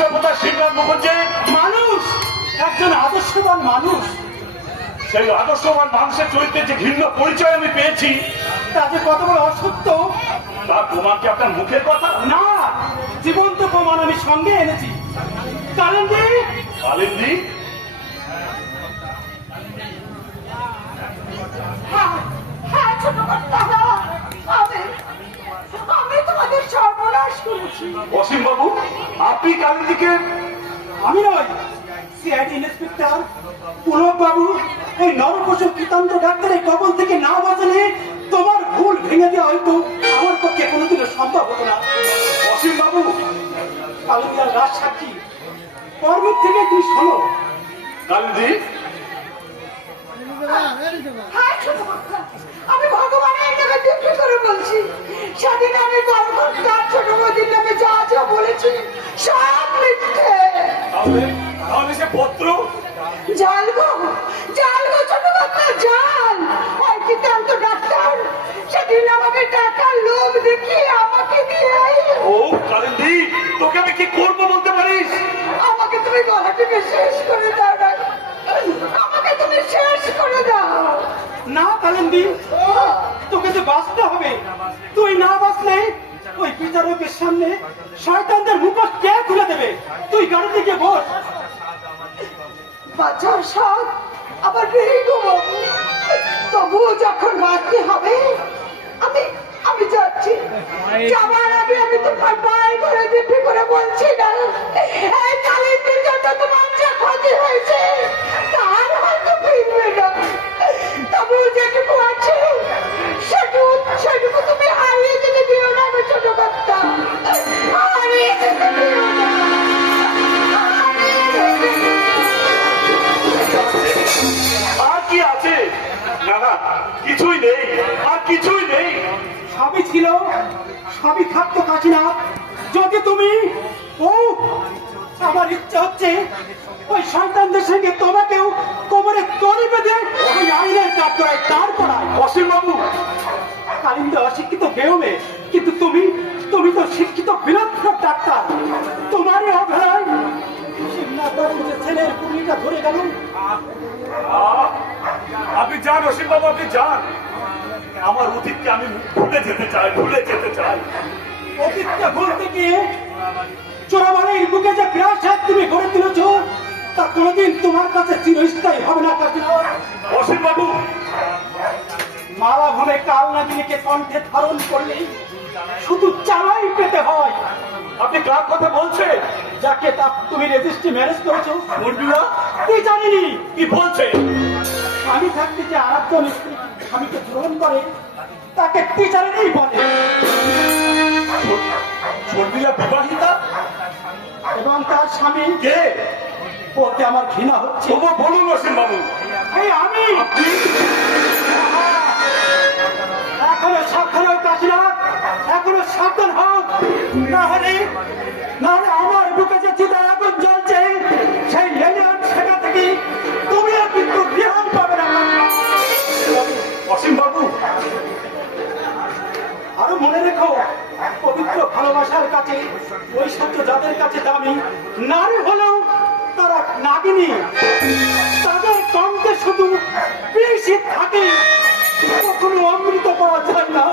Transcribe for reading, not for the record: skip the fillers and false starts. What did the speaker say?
রাষ্ট্রপতি শিবরাম মুখার্জি মানুষ, একজন আদর্শবান মানুষ। সেই আদর্শবান মানুষের চরিত্রে যে ভিন্ন পরিচয় আমি পেয়েছি, তা যে কত বড় অসত্য তার প্রমাণ কি আপনার মুখের কথা? না, জীবন্ত প্রমাণ আমি সঙ্গে এনেছি। কালিন্দী, কালিন্দী, হ্যাঁ ছোট কর্তা, আমি তোমাদের সর্বনাশ করেছি। অসীম বাবু, আপনি কালিন্দীকে? আমি নই, সিআইডি ইন্সপেক্টর পুলক বাবু। ওই নরপশু কীতান্ত ডাক্তারের কবল থেকে না বাঁচালে তোমার ভুল ভেঙে দেওয়া হয়তো আমার পক্ষে কোনোদিনও সম্ভব হতো না। অসীম বাবু, কালিন্দিয়ার রাজ সাক্ষী, পর্বত থেকে তুই শোনো। কালিন্দী, হ্যাঁ ছোট কর্তা, আমি ভগবানের নামে দিব্যি করে বলছি, সেদিন আমি বড় কর্তার ছোট বৌদির নামে যা যা বলেছি সব মিথ্যে। তাহলে সে পত্র? জাল গো ছোট কর্তা, জাল। ওই কীতান্ত ডাক্তার সেদিন আমাকে টাকার লোভ দেখিয়ে আমাকে দিয়ে, ও কালিন্দী, তোকে আমি কি করবো বলতে পারিস? আমাকে তুমি গলা থেকে শেষ করে দাও না, আমাকে তুমি শেষ করে দাও। না কালিন্দী, তোকে যে বাঁচতে হবে। তুই না বাঁচলে ওই বিচারকের সামনে শয়তানদের মুখোশ কে তুলে দেবে? তুই গাড়িতে গিয়ে বস। বাচ্চার সব আবার রেগে গো বাবু, তবুও যখন বাঁচতে হবে আমি আমি যাচ্ছি। যাবার আগে আমি তোমার পায়ে করে দিব্যি করে বলছি না, এই কালিন্দির জন্য তোমার যে ক্ষতি হয়েছে তার হয়তো ফিরবে না, তবুও যেটুকু আছে সেটুকু তুমি হারিয়ে যেতে দিও না আমি ছোট কর্তা, হারিয়ে যেতে দিও না, হারিয়ে যেতে দিও না। আর কি আছে? না না, কিছুই নেই, আর কিছুই নেই। সবই ছিল, সবই থাকতো কাশীনাথ, যদি তুমি আমার ইচ্ছা হচ্ছে ওই সন্তানদের সঙ্গে তোমাকেও কোমরে দড়ি বেঁধে ওই আইনের কাজ করায়, তার করায়। অসীম বাবু, কালিন্দী অশিক্ষিত বেউমে, কিন্তু তুমি তো শিক্ষিত বিরোধী ডাক্তার। তোমারই অভয় ছেলের পুলিটা ধরে গেল। আপনি যান অসীম বাবু, আপনি যান। আমার অতীতকে আমি ভুলে যেতে চাই, ভুলে যেতে চাই। অতীতকে ভুলতে গিয়ে চোরাবাড়ির বুকে যে প্রাসাদ তুমি গড়ে তুলেছ তা কোনোদিন তোমার কাছে চিরস্থায়ী হবে না। অসীম বাবু, মালা ভূমে কাল নাগিনীকে কণ্ঠে ধারণ করলে শুধু চালাই পেতে হয়। আপনি কার কথা বলছেন? যাকে তা তুমি রেজিস্ট্রি ম্যারেজ করেছো, মুরবিরা তুই জানিনি কি বলছে? স্বামী থাকতে যে আরেকটা স্ত্রী স্বামীকে গ্রহণ করে তাকে টিচারে নেই বলে। মুরবিরা বিবাহিতা এবং তার স্বামী কে বলতে আমার ঘৃণা হচ্ছে। তবু বলুন অসীম বাবু। এই আমি এখনো সাবধান হোক কাশীনাথ, এখনো সাবধান হোক, না হলে আমার বুকে যে চিতা আগুন জ্বলছে সেই লেলিয়ান শেখা থেকে তুমিও কিন্তু বিহান পাবে না। অসীম বাবু, আরো মনে রেখো, পবিত্র ভালোবাসার কাছে ঐশ্বর্য যাদের কাছে দামি, নারী হলেও তারা নাগিনী, তাদের কণ্ঠে শুধু বিষই থাকে, কখনো অমৃত পাওয়া যায় না।